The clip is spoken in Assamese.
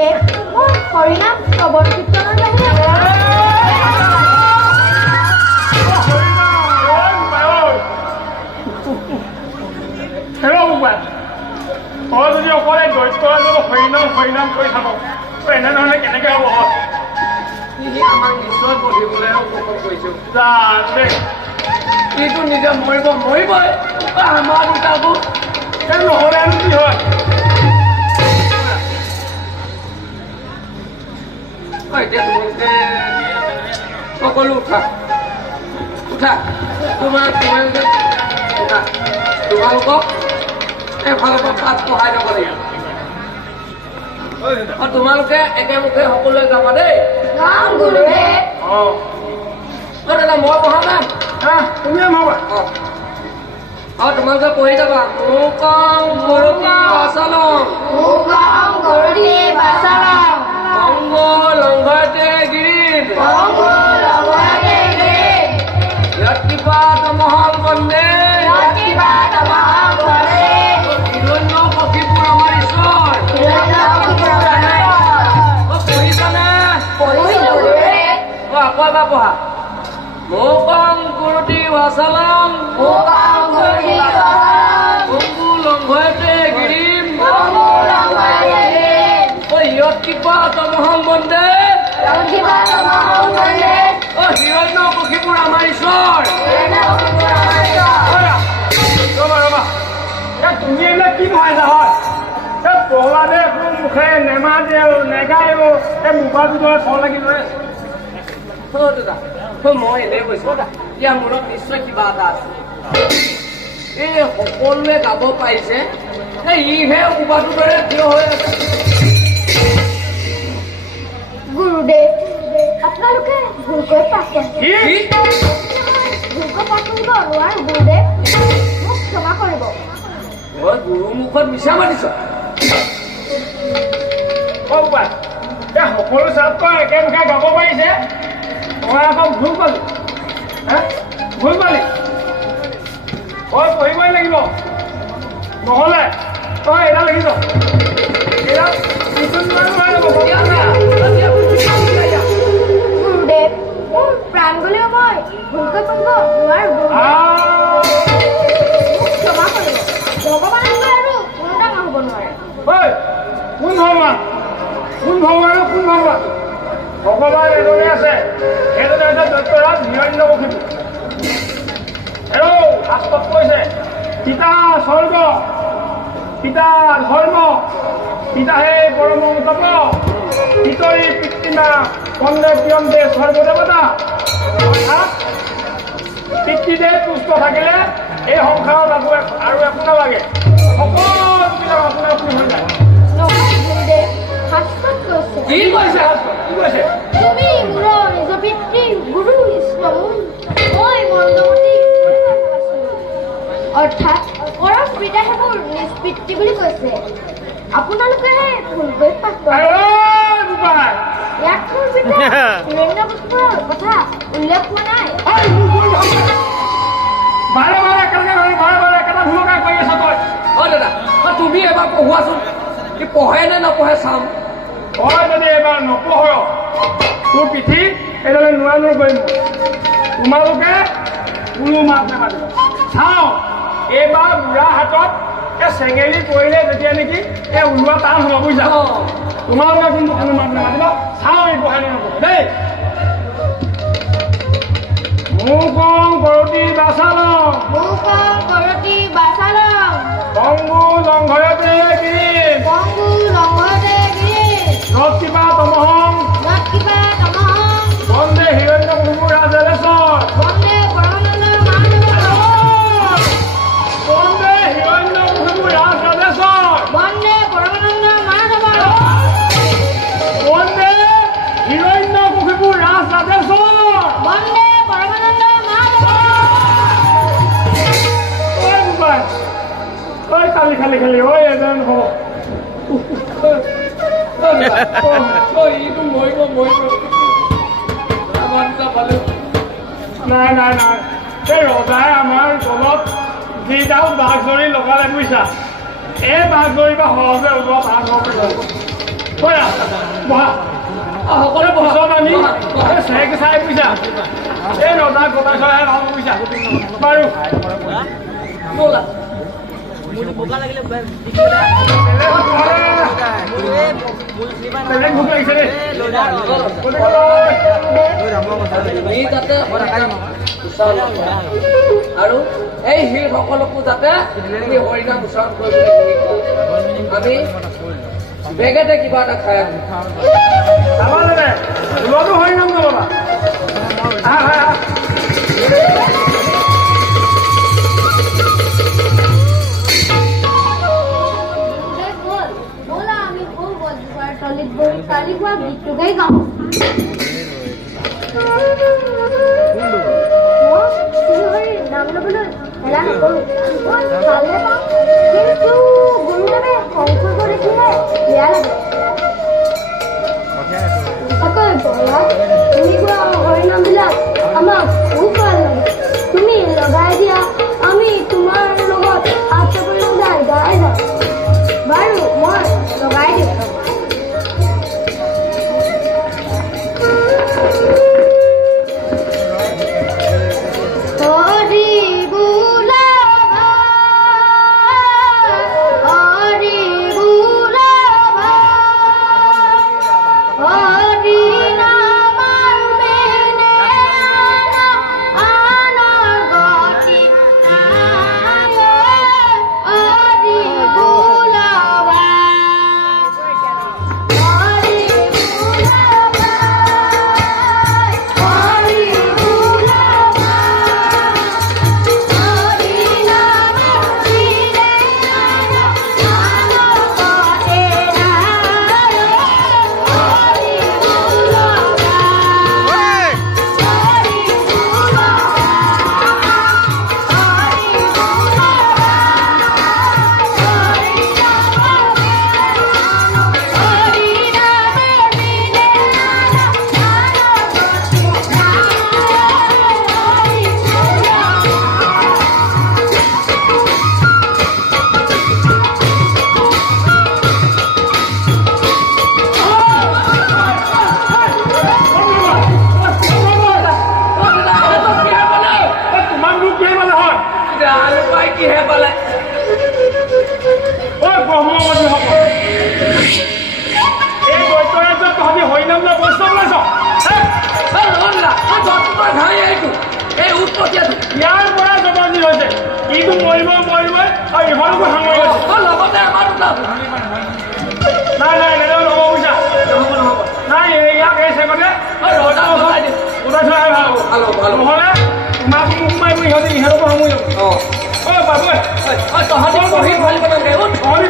গুৰুদেৱ মোৰ হৰিনাম শ্ৰৱণ কীৰ্তনৰ যদি অকলে দৈত্য হৰিনাম হৰিনাম কৰি থাক এনেধৰণে কেনেকে হ'ব আমাক নিশ্চয় পঢ়িবলৈ উপভোগ কৰিছো ইটো নিজে মৰিবই আমাৰ দুটাবোৰ নহ'লে আৰু কি হয় এতিয়া তোমালোকে সকলো উঠা তোমালোকে তোমালোকক এফালৰ পৰা পাঠ পঢ়াই যাব লাগিব তোমালোকে একেমুখে সকলোৱে যাবা দেই দাদা মই পঢ়া নাই তুমিয়ে মাবা তোমালোকে পঢ়ি যাবা মুকং গৰুতি বাচালং অংগ লংঘতে গিৰিম মহল বন্দে হিৰণ্য পক্ষীপুৰ আমাৰ ঈশ্বৰ পঢ়িছানে আকৌ এবাৰ পঢ়া মুকং গৰুতি বাচালং অংগু লংঘতে গিৰিম হিৰত কৃপা তমহং বন্দে হিৰণ্য পক্ষীপুৰ আমাৰ ঈশ্বৰ তুমি এইবিলাক কি পঢ়াইছা হয় প্ৰহ্লাদে একো মুখে নেমাতে নেগায়ো এই মোবাইলটো ধৰে থ লাগি লৈ দাদা মই এনেই কৈছো ইয়াৰ মূৰত নিশ্চয় কিবা এটা আছে এই সকলোৱে গাব পাৰিছে ইহে উপাটো দৰে থিয় হৈ আছে গুৰুদেৱ আপোনালোকে ভুলকৈ পাঠ কৰিব নোৱাৰো গুৰুদেৱ মোক ক্ষমা কৰিব মই গুৰু মুখত মিছা মাতিছ সকলো ছাত্ৰ একেমুখে গাব পাৰিছে মই আকৌ ভুল পালি তই পঢ়িবই লাগিব নহ'লে তই এডাল লাগি যাওঁ গুৰুদেৱ মোৰ প্ৰাণ গলেও মই ভুলকৈ পঢ়িব নোৱাৰো ক্ষমা কৰিব ভগৱানলৈ আৰু কোনো ডাঙৰ হ'ব নোৱাৰে কোন ভগৱান ভগৱান এজনে আছে সেইজনে হৈছে দৈত্যৰাজ হিৰণ্যকশিপু শাস্ত্ৰত কৈছে পিতা স্বৰ্গ পিতা ধৰ্ম পিতাহে পৰম তপ পিতৰি পিতৃমা কন্দে প্ৰিয়ন্তে স্বৰ্গদেৱতা অৰ্থাৎ পিতৃদেৱ তুষ্ট থাকিলে এই সংসাৰত আৰু একো নালাগে সকলোবিলাক আপোনাৰ আপুনি হৈ যায় নহয় গুৰুদেৱ শাস্ত্ৰত কৈছে কি কৈছে তুমি মোৰ নিজ পিতৃ গুৰু ইষ্ট মই মন্দমতী অৰ্থাৎ পৰম পিতাহে মোৰ নিজ পিতৃ বুলি কৈছে আপোনালোকেহে ভুলকৈ পাঠ কৰে ইয়াত মোৰ পিতা হিৰণ্যকশিপুৰৰ কথা উল্লেখ হোৱা নাই বাৰে একেটা ভুলকে কৰি আছ তই দাদা তুমি এবাৰ পঢ়োৱাচোন কি পঢ়ে নে নপঢ়ে চাম তই যদি এবাৰ নপঢ় তোৰ পিঠি এইদৰে নোৱাৰা কৰিম তোমালোকে কোনো মাত নামাতিব চাওঁ এইবাৰ বুঢ়া হাতত চেঙেলি পৰিলে যেতিয়া নেকি ওলোৱা টান হ'ব বুজিছা তোমালোকে কিন্তু কোনো মাত নামাতিব চাওঁ এই পঢ়াই নপঢ়ে দেই মুকং গৰুতি বাচালং অংগু লংঘয়তে গিৰিম ৰৎকৃপা তমহং বন্দে হিৰণ্যকশিপু ৰাজেশ্বৰ বন্দে হিৰণ্যকশিপু ৰাজেশ্বৰ বন্দে হিৰণ্যকশিপু ৰাজেশ্বৰ খালি এজন হ'ব নাই এই ৰজাই আমাৰ দলত যিডাল বাঘ জৰি লগালে বুজিছা এই বাঘ জৰি বা সহজে ওলোৱা বাঘ হ'ব বহা বহা সকলোৱে বহা। ওচৰত আমি বহা, বহা। চেক চাই বুজিছা এই নটা গোটা চৰাই ভাল বুজিছা বাৰু ব'লা। বেলেগ ভোক লাগিছে দেই ই যাতে উচ্চাৰণ নকৰে। আৰু এই শিল সকলকো যাতে তুমি হৰিনাম উচ্চাৰণ কৰিবলৈ আমি বেগেতে কিবা এটা খাই আনো। চাবা দে ওলোৱাটো হয় নাম নল'বা আহা আহা ব'লা আমি গৈ গছজোপাৰ তলিত বহি কালি গোৱা গীতটোকেই গাওঁ মই নাম ল'বলৈ এলাহ নকৰোঁ মই ভালহে পাওঁ কিন্তু গুৰুদেৱে সংসৰ্গ দেখিলে বেয়া লাগে সঁচাকৈ ব'লা তুমি গোৱা হৰিনামবিলাক আমাক খুব ভাল লাগে তুমি লগাই দিয়া আমি তোমাৰ লগত হাত চাপৰি লগাই গাই যাওঁ বাৰু মই লগাই দিওঁ হৰি বোলা হৰি বোলা হৰি নামৰ বিনে আনৰ গতি নাই হৰি বোলা হৰি বোলা হৰি বোলা হৰি নামৰ বিনে আনৰ গতি নাই হৰি বোলা তোমাক মোক কিহে পালে হয় আলু পাই কিহে পালে ঐ ব্ৰহ্মবতী হ'ব এই দৈত্যৰাজ্যত তহঁতি হৰিনাম লৈ বৈষ্ণৱ ওলাইছ এই উৎপত্তিটো ইয়াৰ পৰা জবৰদস্তি হৈছে ইটো মৰিবই আৰু ইহঁতকো সামৰি লৈছে লগতে আমাৰ দুটা নাই নাই এনেদৰে নহ'ব বুজিছা নহ'ব নহ'ব নাই ইয়াক এই চেগতে ৰজা বহাই দিম ওলাই থৈ ভাল হ'ব ভাল হ'ব ভাল হ'ব নহ'লে তোমাক মোক মাৰিব ইহঁতকো সামৰি যাব অঁ ঐ বাবু তহঁতি পঢ়ি ভাল কৰিব লাগে তহঁতি